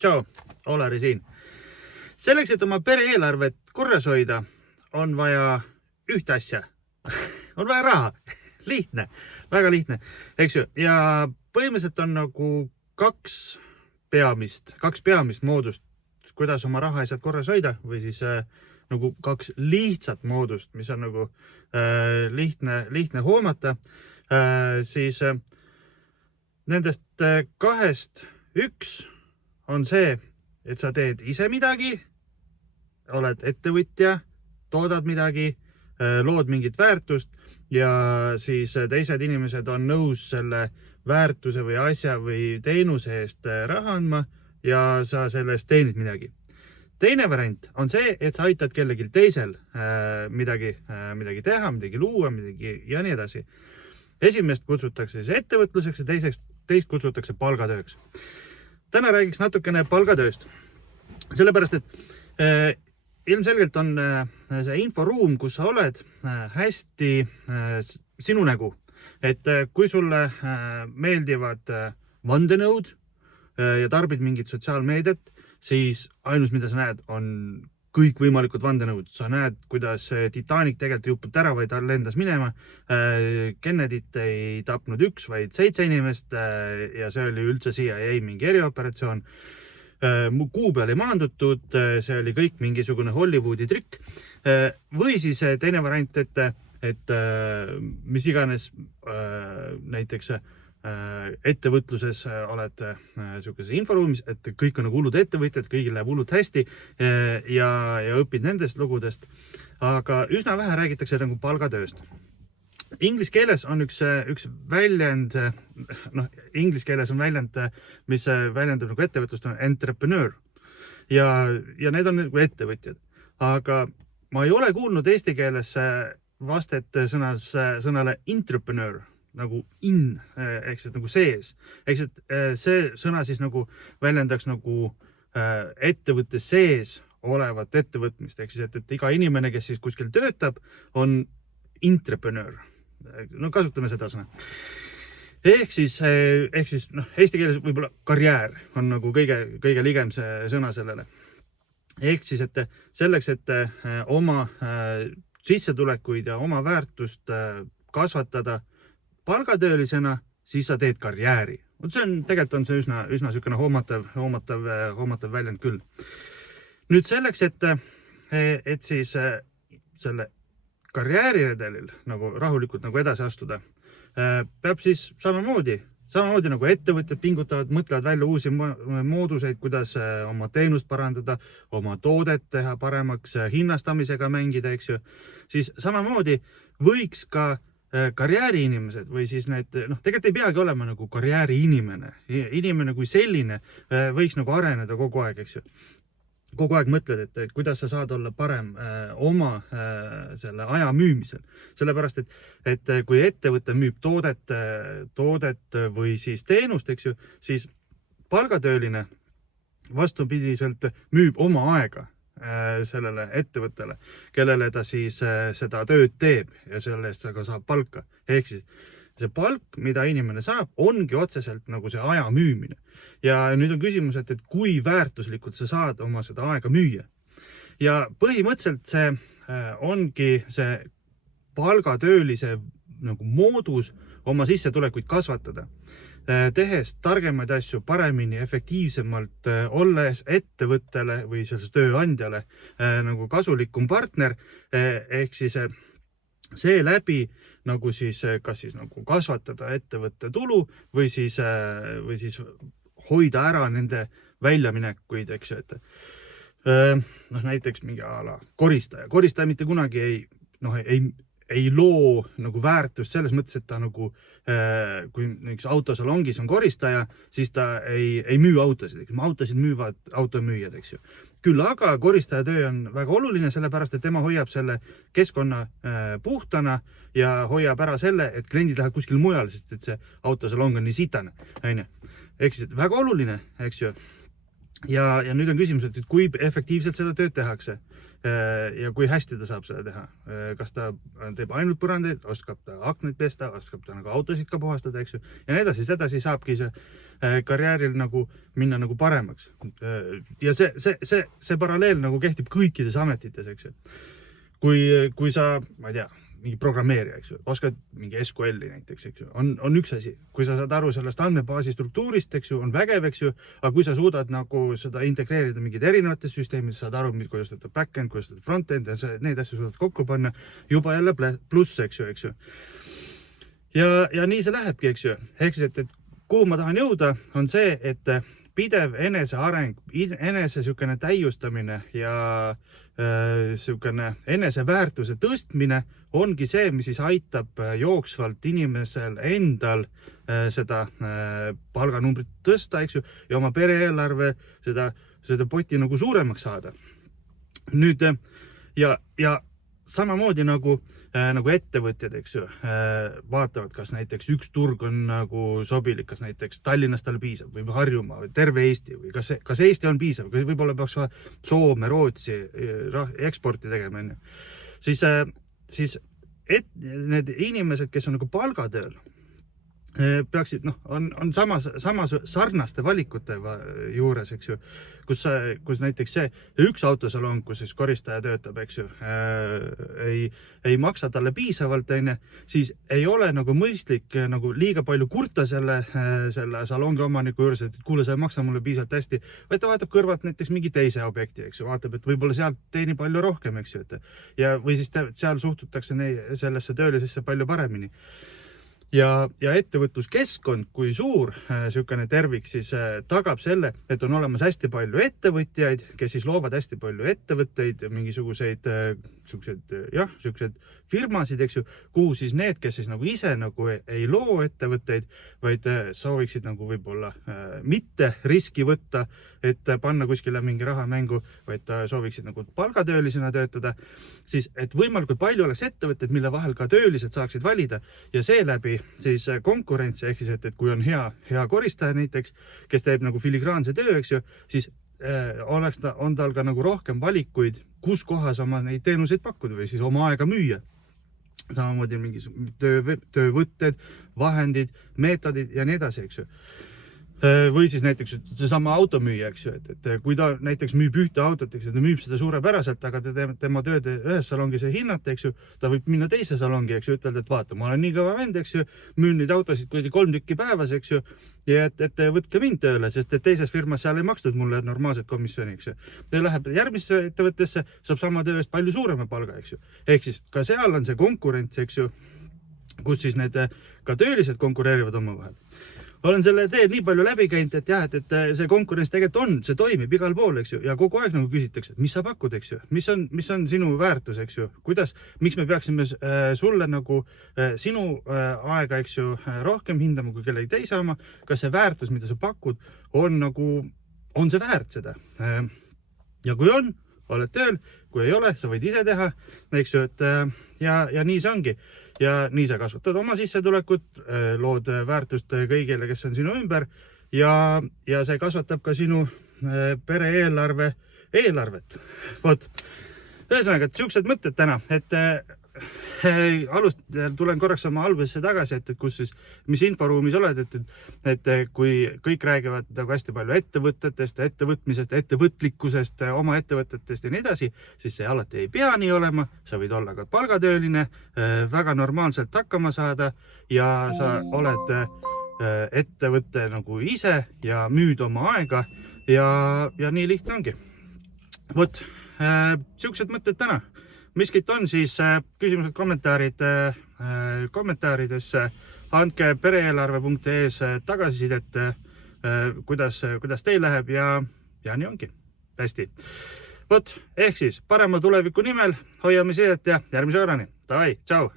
Tšau, Olari siin. Selleks, et oma pere eelarvet korras hoida, on vaja ühte asja. On vaja raha. Lihtne, väga lihtne, eks ju. Ja põhimõtteliselt on nagu kaks peamist moodust, kuidas oma raha asjad korras hoida, või siis nagu kaks lihtsat moodust, mis on nagu lihtne hoomata. Siis nendest kahest üks on see, et sa teed ise midagi, oled ettevõtja, toodad midagi, lood mingit väärtust ja siis teised inimesed on nõus selle väärtuse või asja või teenuse eest raha andma ja sa selle eest teenid midagi. Teine variant on see, et sa aitad kellelgi teisel midagi teha, midagi luua, midagi ja nii edasi. Esimest kutsutakse siis ettevõtluseks ja teist kutsutakse palgatööks. Täna räägiks natukene palgatööst. Sellepärast, et ilmselgelt on see inforuum, kus sa oled, hästi sinu nägu. Et kui sulle meeldivad vandenõud ja tarbid mingit sotsiaalmeediat, siis ainus, mida sa näed, on kõik võimalikud vandenõud. Sa näed, kuidas Titanic tegelikult ei uppunud ära, vaid lendas minema. Kennedyt ei tapnud 1, vaid 7 inimest ja see oli üldse CIA mingi erioperatsioon. Kuu peal ei maandutud, see oli kõik mingisugune Hollywoodi trikk. Või siis teine variant, et mis iganes näiteks ettevõtluses oled sellises inforuumis, et kõik on nagu hullud ettevõtjad, kõigil läheb hullult hästi ja õpid nendest lugudest, aga üsna vähe räägitakse nagu palgatööst. Inglise keeles on üks väljend, inglise keeles on väljend, mis väljendab nagu ettevõtlust, on entrepreneur ja need on nagu ettevõtjad, aga ma ei ole kuulnud eesti keeles vastet sõnale entrepreneur, nagu ehk siis nagu sees. Ehk see sõna siis nagu väljendaks nagu ettevõtte sees olevat ettevõtmist. Ehk siis, et iga inimene, kes siis kuskil töötab, on entrepreneur. No kasutame seda sõna. Ehk siis eesti keeles võib-olla karjäär on nagu kõige ligem see sõna sellele. Ehk siis, et selleks, et oma sissetulekuid ja oma väärtust kasvatada palgatöölisena, siis sa teed karjääri. Tegelikult on see üsna selline hoomatav väljend küll. Nüüd selleks, et siis selle karjääriredelil nagu rahulikult nagu edasi astuda, peab siis samamoodi nagu ettevõtjad pingutavad, mõtlevad välja uusi mooduseid, kuidas oma teenust parandada, oma toodet teha paremaks, hinnastamisega mängida, eks ju. Siis samamoodi võiks ka karjääriinimesed või siis tegelikult ei peagi olema nagu karjääriinimene. Inimene kui selline võiks nagu areneda kogu aeg, eks ju. Kogu aeg mõtled, et kuidas sa saad olla parem oma selle aja müümisel. Sellepärast, et kui ettevõte müüb toodet või siis teenust, eks ju, siis palgatööline vastupidiselt müüb oma aega sellele ettevõttele, kellele ta siis seda tööd teeb ja selle eest ka saab palka. Ehk siis see palk, mida inimene saab, ongi otseselt nagu see aja müümine. Ja nüüd on küsimus, et kui väärtuslikult sa saad oma seda aega müüa. Ja põhimõtteliselt see ongi see palgatöölise nagu moodus oma sissetulekuid kasvatada. Tehes targemaid asju paremini, efektiivsemalt, olles ettevõttele või selles tööandjale nagu kasulikum partner, ehk siis see läbi nagu siis kas siis nagu kasvatada ettevõtte tulu või siis hoida ära nende väljaminekuid, eks ju, et näiteks mingi ala koristaja mitte kunagi ei loo nagu väärtust selles mõttes, et ta nagu, kui näiteks autosalongis on koristaja, siis ta ei müü autosid. Autosid müüvad automüüjad, eks ju. Küll aga koristaja töö on väga oluline, sellepärast, et tema hoiab selle keskkonna puhtana ja hoiab ära selle, et kliendid lähevad kuskil mujal, sest et see autosalong on nii sitane. Ehk siis väga oluline, eks ju. ja nüüd on küsimus, et kui efektiivselt seda tööd tehakse ja kui hästi ta saab seda teha. Kas ta teeb ainult põrandeid, oskab ta aknaid pesta, oskab ta nagu autosid ka puhastada, eks ju. Ja nii edasi, sedasi saabki see karjääril nagu minna nagu paremaks. Ja see paralleel nagu kehtib kõikides ametites, eks ju. Kui sa, ma ei tea, mingi programmeerija, eks ju, oskad mingi SQL-i näiteks, eks ju, on üks asi. Kui sa saad aru sellest andmebaasi struktuurist, eks ju, on vägev, eks ju, aga kui sa suudad nagu seda integreerida mingid erinevates süsteemides, saad aru, kuidas töötab backend, kuidas töötab frontend ja neid asju suudad kokku panna, juba jälle pluss, eks ju. Ja nii see lähebki, eks ju. Ehk siis, et kuhu ma tahan jõuda, on see, et pidev eneseareng, enese sükene täiustamine ja sükene eneseväärtuse tõstmine ongi see, mis siis aitab jooksvalt inimesel endal seda palganumbrit tõsta, eks ju, ja oma pereeelarve seda poti nagu suuremaks saada. Nüüd, ja samamoodi nagu ettevõtjad, eks ju, vaatavad, kas näiteks üks turg on nagu sobilik, kas näiteks Tallinnas tal piisab või Harjumaa või terve Eesti või kas Eesti on piisav, kas võib-olla peaks Soome, Rootsi eksporti tegema, siis need inimesed, kes on nagu palgatööl, peaksid, on samas sarnaste valikute juures, eks ju, kus näiteks see üks autosalon, kus siis koristaja töötab, eks ju, ei maksa talle piisavalt, siis ei ole nagu mõistlik nagu liiga palju kurta selle salongi omaniku juures, et kuule, sa ei maksa mulle piisavalt hästi, vaid ta vaatab kõrvalt näiteks mingi teise objekti, eks ju, vaatab, et võib-olla sealt teeni palju rohkem, eks ju, või siis seal suhtutakse sellesse töölisesse palju paremini. Ja ettevõtluskeskkond, kui suur sükene tervik, siis tagab selle, et on olemas hästi palju ettevõtjaid, kes siis loovad hästi palju ettevõtteid, mingisuguseid sükseid firmasid, eks ju, kuhu siis need, kes siis nagu ise nagu ei loo ettevõtteid, vaid sooviksid nagu võib-olla mitte riski võtta, et panna kuskile mingi raha mängu, vaid sooviksid nagu palgatöölisena töötada, siis et võimalikult palju oleks ettevõtteid, mille vahel ka töölised saaksid valida ja seeläbi siis konkurents, ehk siis, et kui on hea koristaja näiteks, kes teeb nagu filigraanse töö, eks ju, siis on tal ka nagu rohkem valikuid, kus kohas oma neid teenuseid pakkuda või siis oma aega müüa. Samamoodi mingi töövõtted, vahendid, meetodid ja nii edasi, eks ju. Või siis näiteks seesama automüüja, eks ju, et kui ta näiteks müüb ühte autot, eks ju, ta müüb seda suurepäraselt, aga tema tööd ühes salongis ei hinnata, eks ju, ta võib minna teise salongi, eks ju, ütelda, et vaata, ma olen nii kõva vend, eks ju, müün neid autosid 3 tükki päevas, eks ju, ja et võtke mind tööle, sest et teises firmas seal ei makstud mulle normaalset komisjoni, eks ju. Ta läheb järgmisse ettevõttesse, saab sama töö eest palju suurema palga, eks ju. Ehk siis ka seal on see konkurents, eks ju, kus siis need ka töölised konkureerivad oma vahel. Olen selle teed nii palju läbi käinud, et jah, et see konkurents tegelikult on, see toimib igal pool, eks ju, ja kogu aeg nagu küsitakse, et mis sa pakud, eks ju, mis on sinu väärtus, eks ju, miks me peaksime sulle nagu sinu aega, eks ju, rohkem hindama kui kellegi teise oma, kas see väärtus, mida sa pakud, on see väärt seda. Ja kui on, oled tööl, kui ei ole, sa võid ise teha, eks ju, ja nii see ongi. Ja nii sa kasvatad oma sissetulekut, lood väärtust kõigile, kes on sinu ümber ja see kasvatab ka sinu pere eelarvet. Vot, ühesõnaga, et siuksed mõtted täna, et tulen korraks oma algusesse tagasi, et kus siis, mis inforuumis oled, et kui kõik räägivad nagu hästi palju ettevõtetest, ettevõtmisest, ettevõtlikkusest, oma ettevõtetest ja nii edasi, siis see alati ei pea nii olema, sa võid olla ka palgatööline, väga normaalselt hakkama saada ja sa oled ettevõtte nagu ise ja müüd oma aega ja nii lihtne ongi. Vot, siuksed mõtted täna. Miskit on, siis küsimused kommentaaridesse, andke pereeelarve.ee tagasisidet, kuidas teil läheb ja nii ongi. Hästi. Vot, ehk siis parema tuleviku nimel hoiame sidet ja järgmise korrani. Davai, tšau!